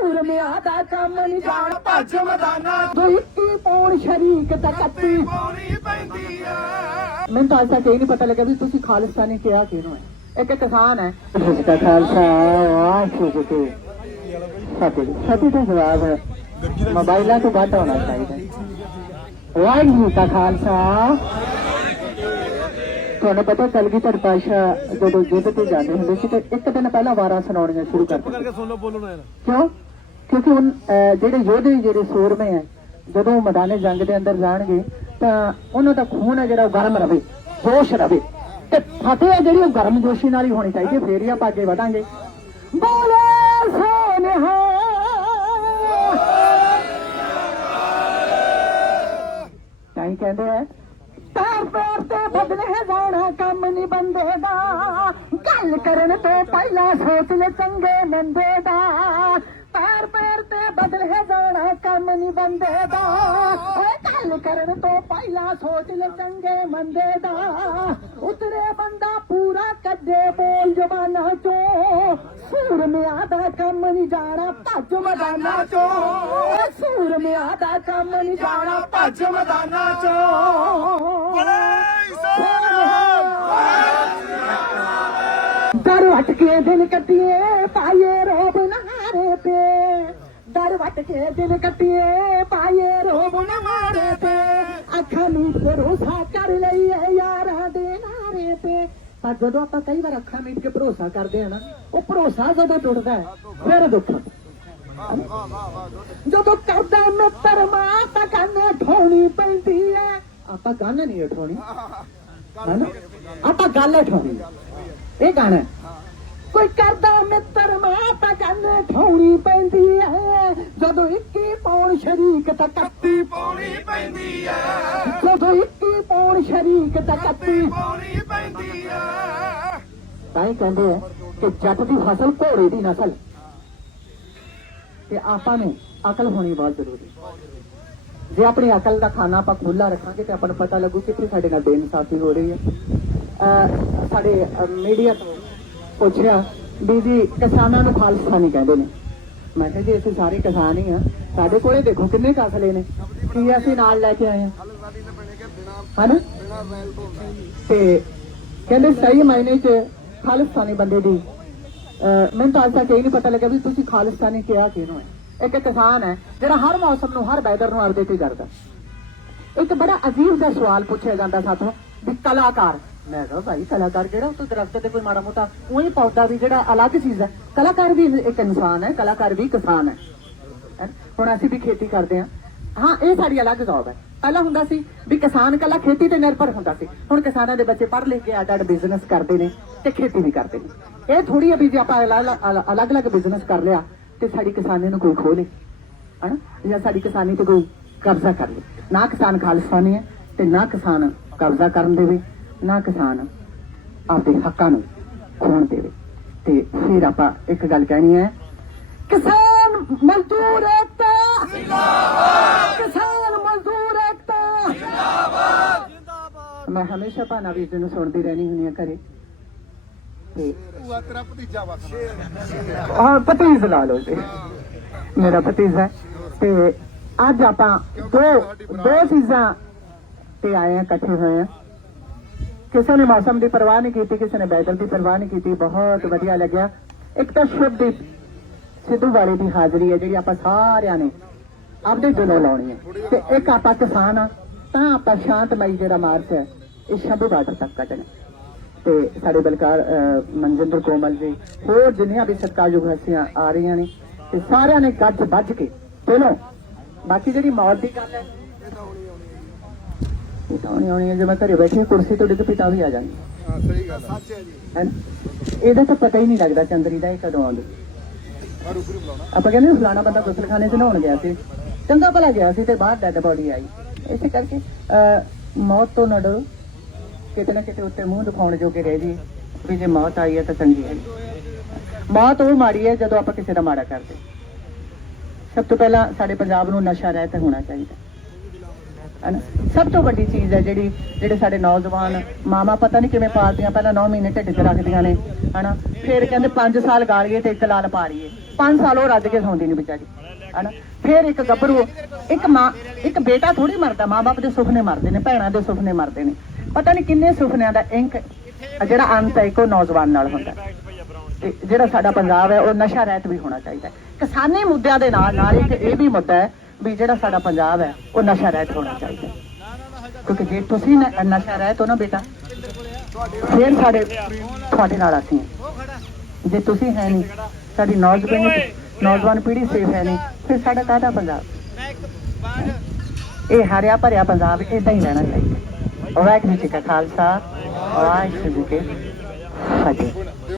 ਸੂਰਮਿਆਂ ਦਾ ਕੰਮ ਨਹੀਂ ਜਾਣ ਭੱਜ ਮੈਦਾਨਾਂ ਕੀ ਪੌਣ ਸ਼ਰੀਕ ਤਾਂ ਕੱਤੀ। ਪਾਉਣੀ ਪੈਂਦੀ ਆ। ਮੈਨੂੰ ਤਾਂ ਅੱਜ ਤੱਕ ਨਹੀਂ ਪਤਾ ਲੱਗਿਆ ਵੀ ਤੁਸੀਂ ਖਾਲਿਸਤਾਨੀ ਕਿਹਾ ਕਿਹਨੂੰ ਹੈ। ਇੱਕ ਕਿਸਾਨ ਹੈ। ਦਾ ਖਾਲਸਾ ਵਾਹਿਗੁਰੂ ਜੀ ਫਤਿਹ। ਫਤਿਹ ਦਾ ਜਵਾਬ ਹੈ। ਮੋਬਾਈਲਾਂ ਤੋਂ ਘੱਟ ਹੋਣਾ ਚਾਹੀਦਾ ਵਾਹਿਗੁਰੂ ਜੀ ਕਾ ਖਾਲਸਾ। ਤੁਹਾਨੂੰ ਪਤਾ ਕਲਗੀਧਰ ਪਾਸ਼ਾ ਜਦੋਂ ਜਿੱਤ ਤੇ ਜਾਂਦੇ ਹੁੰਦੇ ਸੀ ਤੇ ਇੱਕ ਦਿਨ ਪਹਿਲਾਂ ਵਾਰਾਂ ਸੁਣਾਉਣੀਆਂ ਸ਼ੁਰੂ ਕਰ ਕਰਕੇ ਸੁਣ ਲਓ ਬੋਲੋ ਨਾ ਯਾਰ। ਕਿਉਂ? ਕਿਉਂਕਿ ਹੁਣ ਜਿਹੜੇ ਯੋਧੇ, ਜਿਹੜੇ ਸੂਰਮੇ ਹੈ ਜਦੋਂ ਮੈਦਾਨੇ ਜੰਗ ਦੇ ਅੰਦਰ ਜਾਣਗੇ, ਤਾਂ ਉਹਨਾਂ ਦਾ ਖੂਨ ਹੈ ਜਿਹੜਾ ਉਹ ਗਰਮ ਰਵੇ, ਜੋਸ਼ ਰਵੇ। ਤੇ ਫਤਿਹ ਹੈ ਜਿਹੜੀ ਉਹ ਗਰਮ ਜੋਸ਼ੀ ਨਾਲ ਹੀ ਹੋਣੀ ਚਾਹੀਦੀ ਫੇਰ ਹੀ ਆਪਾਂ ਅੱਗੇ ਵਧਾਂਗੇ। ਬੋਲੇ ਸੋਨਹਾ। ਤਾਂ ਹੀ ਕਹਿੰਦੇ ਆ ਤਾਰ ਪੈਰ ਤੇ ਬਦਲੇ ਜਾਣਾ ਕੰਮ ਨਹੀਂ ਬੰਦੇ ਦਾ। ਗੱਲ ਕਰਨ ਤੋਂ ਪਹਿਲਾਂ ਸੋਚ ਲੈ ਚੰਗੇ ਬੰਦੇ ਦਾ ਪੈਰ ਪੈਰ ਤੇ ਬਦਲੇ ਜਾਣਾ ਕੰਮ ਨਹੀਂ ਬੰਦੇ ਦਾ ਓਏ ਗੱਲ ਕਰਨ ਤੋਂ ਪਹਿਲਾਂ ਸੋਚ ਲੈ ਚੰਗੇ ਮੰਦੇ ਦਾ ਉਤਰੇ ਬੰਦਾ ਪੂਰਾ ਕੱਢੇ ਬੋਲ ਜ਼ਬਾਨਾਂ ਚੋਂ। ਸੂਰਮਿਆਂ ਦਾ ਕੰਮ ਨਹੀਂ ਜਾਣਾ ਭੱਜ ਮੈਦਾਨਾਂ ਚੋਂ। ਸੂਰਮਿਆਂ ਦਾ ਕੰਮ ਨਹੀਂ ਜਾਣਾ ਭੱਜ ਮੈਦਾਨਾਂ ਚੋਂ। ਦਰ ਵਟ ਕੇ ਦਿਨ ਕੱਟੀਏ ਪਾਏ ਰੋਬ ਨਹਾਰੇ ਤੇ। ਦਰ ਵਟ ਕੇ ਦਿਨ ਕੱਟੀਏ ਪਾਏ ਰੋਬ ਨਹਾਰੇ ਤੇ। ਅੱਖਾਂ ਮੀਟ ਭਰੋਸਾ ਕਰ ਲਈਏ ਯਾਰਾਂ ਦੇ ਨਾਰੇ ਤੇ। ਪਰ ਜਦੋਂ ਆਪਾਂ ਕਈ ਵਾਰ ਅੱਖਾਂ ਮੀਟ ਕੇ ਭਰੋਸਾ ਕਰਦੇ ਆ ਨਾ ਉਹ ਭਰੋਸਾ ਜਦੋਂ ਟੁੱਟਦਾ ਹੈ ਫਿਰ ਦੁੱਖ ਜਦੋਂ ਕਰਦਾ ਮਿੱਤਰ ਮਾਂ ਤਾਂ ਕੰਨੇ ਠੋਣੀ ਪੈਂਦੀ ਐ ਆਪਾਂ ਕੰਨ ਨਹੀਂ ਠੋਣੀ ਹਨਾ? ਆਪਾਂ ਗੱਲ ਠੋਣੀ ਇਹ ਗਾਣਾ ਹੈ। ਕੋਈ ਕਰਦਾ ਮਿੱਤਰ ਮਾਂ ਤਾਂ ਕੰਨੇ ਠੋਣੀ ਪੈਂਦੀ ਐ ਜਦੋਂ ਇੱਕੀ ਪੌਣ ਸ਼ਰੀਕ ਤਾਂ ਕੱਤੀ ਪਾਉਣੀ ਪੈਂਦੀ ਆ। ਜਦੋਂ ਇੱਕੀ ਪੌਣ ਸ਼ਰੀਕ ਤਾਂ ਕੱਤੀ। ਪਾਉਣੀ ਪੈਂਦੀ ਆ। ਤਾਂ ਹੀ ਕਹਿੰਦੇ ਆ ਕਿ ਜੱਟ ਦੀ ਫਸਲ ਘੋੜੇ ਦੀ ਨਸਲ। ਤੇ ਆਪਾਂ ਨੂੰ ਅਕਲ ਹੋਣੀ ਬਹੁਤ ਜ਼ਰੂਰੀ। ਜੇ ਆਪਣੀ ਅਕਲ ਦਾ ਖਾਨਾ ਆਪਾਂ ਖੁੱਲਾ ਰੱਖਾਂਗੇ ਤੇ ਆਪਾਂ ਨੂੰ ਪਤਾ ਲੱਗੂ ਕਿੱਥੇ ਸਾਡੇ ਨਾਲ ਬੇਇਨਸਾਫੀ ਹੋ ਰਹੀ ਹੈ। ਸਾਡੇ ਮੀਡੀਆ ਤੋਂ ਪੁੱਛਿਆ ਵੀ ਜੀ ਕਿਸਾਨਾਂ ਨੂੰ ਖਾਲਸਾਨੀ ਕਹਿੰਦੇ ਨੇ। ਮੈਂ ਕਿਹਾ ਜੀ, ਅਸੀਂ ਸਾਰੇ ਕਿਸਾਨ ਹੀ ਆ। ਸਾਡੇ ਕੋਲੇ ਦੇਖੋ ਕਿੰਨੇ ਕਾਫਲੇ ਨੇ। ਕੀ ਅਸੀਂ ਨਾਲ ਲੈ ਕੇ ਆਏ ਆ? ਹਨਾ? ਤੇ ਕਹਿੰਦੇ ਸਹੀ ਮਾਇਨੇ ਚ ਖਾਲਿਸਤਾਨੀ ਬੰਦੇ ਦੀ ਮੈਨੂੰ ਤਾਂ ਅੱਜ ਤੱਕ ਇਹ ਨਹੀਂ ਪਤਾ ਲੱਗਿਆ ਵੀ ਤੁਸੀਂ ਖਾਲਿਸਤਾਨੀ ਕਿਹਾ ਕਿਹਨੂੰ ਹੈ। ਇੱਕ ਕਿਸਾਨ ਹੈ, ਜਿਹੜਾ ਹਰ ਮੌਸਮ ਨੂੰ, ਹਰ ਵੈਦਰ ਨੂੰ ਆਪਦੇ ਤੇ ਕਰਦਾ ਇੱਕ ਬੜਾ ਅਜੀਬ ਦਾ ਸਵਾਲ ਪੁੱਛਿਆ ਜਾਂਦਾ ਸਾਥੋਂ ਵੀ ਕਲਾਕਾਰ ਮੈਂ ਕਿਹਾ ਭਾਈ ਕਲਾਕਾਰ ਜਿਹੜਾ ਉਹ ਤਾਂ ਦਰਖਤ ਤੇ ਕੋਈ ਮਾੜਾ ਮੋਟਾ ਉਹੀ ਪੌਦਾ ਵੀ ਜਿਹੜਾ ਅਲੱਗ ਚੀਜ਼ ਹੈ। ਕਲਾਕਾਰ ਵੀ ਇੱਕ ਇਨਸਾਨ ਹੈ, ਕਲਾਕਾਰ ਵੀ ਕਿਸਾਨ ਹੈ। ਹੁਣ ਅਸੀਂ ਵੀ ਖੇਤੀ ਕਰਦੇ ਹਾਂ। ਹਾਂ, ਇਹ ਸਾਡੀ ਅਲੱਗ ਜੌਬ ਹੈ। ਪਹਿਲਾਂ ਹੁੰਦਾ ਸੀ ਵੀ ਕਿਸਾਨ ਕੱਲਾ ਖੇਤੀ ਤੇ ਨਿਰਭਰ ਹੁੰਦਾ ਸੀ। ਹੁਣ ਕਿਸਾਨਾਂ ਦੇ ਬੱਚੇ ਪੜ੍ਹ ਲਿਖ ਕੇ ਅੱਡ ਅੱਡ ਬਿਜ਼ਨਸ ਕਰਦੇ ਨੇ ਤੇ ਖੇਤੀ ਵੀ ਕਰਦੇ ਨੇ। ਇਹ ਥੋੜੀ ਆ ਵੀ ਜੇ ਆਪਾਂ ਅਲੱਗ-ਅਲੱਗ ਬਿਜ਼ਨਸ ਕਰ ਲਿਆ ਤੇ ਸਾਡੀ ਕਿਸਾਨੀ ਨੂੰ ਕੋਈ ਖੋਲੇ ਹਨਾ ਜਾਂ ਸਾਡੀ ਕਿਸਾਨੀ ਤੇ ਕੋਈ ਕਬਜ਼ਾ ਕਰ ਲੇ। ਨਾ ਕਿਸਾਨ ਖਾਲਿਸਤਾਨੀ ਹੈ ਤੇ ਨਾ ਕਿਸਾਨ ਕਬਜ਼ਾ ਕਰਨ ਦੇਵੇ। ਨਾ ਕਿਸਾਨ ਆਪਦੇ ਹੱਕਾਂ ਨੂੰ ਖੋਣ ਦੇਵੇ। ਤੇ ਫਿਰ ਆਪਾਂ ਇੱਕ ਗੱਲ ਕਹਿਣੀ ਹੈ ਕਿਸਾਨ ਮਜ਼ਦੂਰ ਏਕਤਾ! ਜਿੰਦਾਬਾਦ ਕਿਸਾਨ ਮਜ਼ਦੂਰ ਏਕਤਾ! ਜਿੰਦਾਬਾਦ ਮੈਂ ਹਮੇਸ਼ਾ ਭਾਨਾ ਵੀਰ ਜੀ ਨੂੰ ਸੁਣਦੀ ਰਹਿਣੀ ਹੁੰਦੀ ਆ ਘਰੇ। ਤੇ ਤੂੰ ਤੇਰਾ ਭਤੀਜਾ ਵਾ ਹਾਂ ਭਤੀਜ ਲਾ ਲਓ ਜੀ। ਮੇਰਾ ਭਤੀਜ ਤੇ ਅੱਜ ਆਪਾਂ ਦੋ ਦੋ ਚੀਜ਼ਾਂ ਤੇ ਆਏ ਆ ਇਕੱਠੇ ਹੋਏ ਆ ਕਿਸੇ ਨੇ ਮੌਸਮ ਦੀ ਪਰਵਾਹ ਨਹੀਂ ਕੀਤੀ, ਕਿਸੇ ਨੇ ਵੈਦਰ ਦੀ ਪਰਵਾਹ ਨਹੀਂ ਕੀਤੀ, ਬਹੁਤ ਵਧੀਆ ਲੱਗਿਆ। ਇੱਕ ਤਾਂ ਸ਼ੁਭਦੀਪ ਸਿੱਧੂ ਵਾਲੇ ਦੀ ਹਾਜ਼ਰੀ ਹੈ, ਜਿਹੜੀ ਆਪਾਂ ਸਾਰਿਆਂ ਨੇ ਆਪਦੇ ਦਿਲੋਂ ਲਾਉਣੀ ਹੈ। ਤੇ ਇੱਕ ਆਪਾਂ ਕਿਸਾਨ ਆ ਤਾਂ ਆਪਾਂ ਸ਼ਾਂਤਮਈ ਜਿਹੜਾ ਮਾਰਚ ਹੈ, ਇਹ ਸ਼ੰਭੂ ਬਾਰਡਰ ਤੱਕ ਕੱਢਣਾ ਤੇ ਸਾਡੇ ਬਲਕਾਰ ਮਨਜਿੰਦਰ ਕੋਮਲ ਜੀ, ਹੋਰ ਜਿੰਨੀਆਂ ਵੀ ਸਤਿਕਾਰਯੋਗ ਹਸਤੀਆਂ ਆ ਰਹੀਆਂ ਨੇ, ਤੇ ਸਾਰਿਆਂ ਨੇ ਗੱਜ ਵੱਜ ਕੇ, ਚਲੋ, ਬਾਕੀ ਜਿਹੜੀ ਮੌਤ ਦੀ ਗੱਲ ਹੈ ਆਉਣੀ ਆਉਣੀ ਜੇ ਮੈਂ ਘਰੇ ਬੈਠੀ ਕੁਰਸੀ ਤੋਂ ਡਿੱਗ ਪਿਤਾ ਵੀ ਆ ਜਾਂਦੀ ਹਾਂ? ਸਹੀ ਗੱਲ ਸੱਚ ਹੈ ਜੀ ਇਹਦਾ ਤਾਂ ਪਤਾ ਹੀ ਨਹੀਂ ਲੱਗਦਾ ਚੰਦਰੀ ਦਾ ਇਹ ਕਦੋਂ ਆਉਂਦੀ। ਆਪਾਂ ਕਹਿੰਦੇ ਫਲਾਣਾ ਬੰਦਾ ਗੁਸਲਖਾਨੇ 'ਚ ਨਹਾਉਣ ਗਿਆ ਸੀ। ਚੰਗਾ ਭਲਾ ਗਿਆ ਸੀ ਤੇ ਬਾਹਰ ਡੈਡ ਬੋਡੀ ਆਈ। ਇਸੇ ਕਰਕੇ ਅਹ, ਮੌਤ ਤੋਂ ਨਾ ਕਿਤੇ ਨਾ ਕਿਤੇ ਉੱਤੇ ਮੂੰਹ ਦਿਖਾਉਣ ਜੋਗੇ ਰਹਿ ਜੀ ਵੀ ਜੇ ਮੌਤ ਆਈ ਹੈ ਤਾਂ ਚੰਗੀ ਹੈ। ਮੌਤ ਉਹ ਮਾੜੀ ਹੈ ਜਦੋਂ ਆਪਾਂ ਕਿਸੇ ਦਾ ਮਾੜਾ ਕਰਦੇ। ਸਭ ਤੋਂ ਪਹਿਲਾਂ ਸਾਡੇ ਪੰਜਾਬ ਨੂੰ ਨਸ਼ਾ ਰਹਿਤ ਹੋਣਾ ਚਾਹੀਦਾ। ਹਨਾ ਸਭ ਤੋਂ ਵੱਡੀ ਚੀਜ਼ ਹੈ ਜਿਹੜੀ, ਜਿਹੜੇ ਸਾਡੇ ਨੌਜਵਾਨ ਮਾਮਾ ਪਤਾ ਨਹੀਂ ਕਿਵੇਂ ਪਾਲਦੀਆਂ ਪਹਿਲਾਂ 9 ਮਹੀਨੇ ਢਿੱਡ 'ਚ ਰੱਖਦੀਆਂ ਨੇ ਹਨਾ ਫਿਰ ਕਹਿੰਦੇ 5 ਸਾਲ ਗਾਲੀਏ ਤੇ ਇੱਕ ਲਾਲ ਪਾ ਲਈਏ। 5 ਸਾਲ ਉਹ ਰੱਜ ਕੇ ਸੌਂਦੀ ਨਹੀਂ ਵਿਚਾਰੀ ਹਨਾ ਫਿਰ ਇੱਕ ਗੱਭਰੂ, ਇੱਕ ਮਾਂ, ਇੱਕ ਬੇਟਾ ਥੋੜੀ ਮਰਦਾ, ਮਾਂ-ਬਾਪ ਦੇ ਸੁਪਨੇ ਮਰਦੇ ਨੇ, ਭੈਣਾਂ ਦੇ ਸੁਪਨੇ ਮਰਦੇ ਨੇ। ਪਤਾ ਨਹੀਂ ਕਿੰਨੇ ਸੁਪਨਿਆਂ ਦਾ ਇੰਕ, ਜਿਹੜਾ ਅੰਤ ਹੈ ਇੱਕੋ ਨੌਜਵਾਨ ਨਾਲ ਹੁੰਦਾ ਤੇ ਜਿਹੜਾ ਸਾਡਾ ਪੰਜਾਬ ਹੈ, ਉਹ ਨਸ਼ਾ ਰਹਿਤ ਵੀ ਹੋਣਾ ਚਾਹੀਦਾ ਕਿਸਾਨੀ ਮੁੱਦਿਆਂ ਦੇ ਨਾਲ ਨਾਲ ਇੱਕ ਇਹ ਵੀ ਮੁੱਦਾ ਹੈ ਵੀ ਜਿਹੜਾ ਸਾਡਾ ਪੰਜਾਬ ਹੈ, ਉਹ ਨਸ਼ਾ ਰਹਿਤ ਹੋਣਾ ਚਾਹੀਦਾ ਕਿਉਂਕਿ ਜੇ ਤੁਸੀਂ ਨਸ਼ਾ ਰਹਿਤ ਹੋ ਨਾ ਬੇਟਾ, ਫਿਰ ਸਾਡੇ, ਤੁਹਾਡੇ ਨਾਲ ਅਸੀਂ ਜੇ ਤੁਸੀਂ ਹੈ ਨਹੀਂ, ਸਾਡੀ ਨੌਜਵਾਨ ਨੌਜਵਾਨ ਪੀੜ੍ਹੀ ਸੇਫ ਹੈ ਨਹੀਂ, ਫਿਰ ਸਾਡਾ ਕਾਹਦਾ ਪੰਜਾਬ? ਇਹ ਹਰਿਆ ਭਰਿਆ ਪੰਜਾਬ ਇਦਾਂ ਹੀ ਰਹਿਣਾ ਚਾਹੀਦਾ। ਵਾਹਿਗੁਰੂ ਜੀ ਕਾ ਖਾਲਸਾ, ਵਾਹਿਗੁਰੂ ਜੀ ਕੀ ਫਤਿਹ।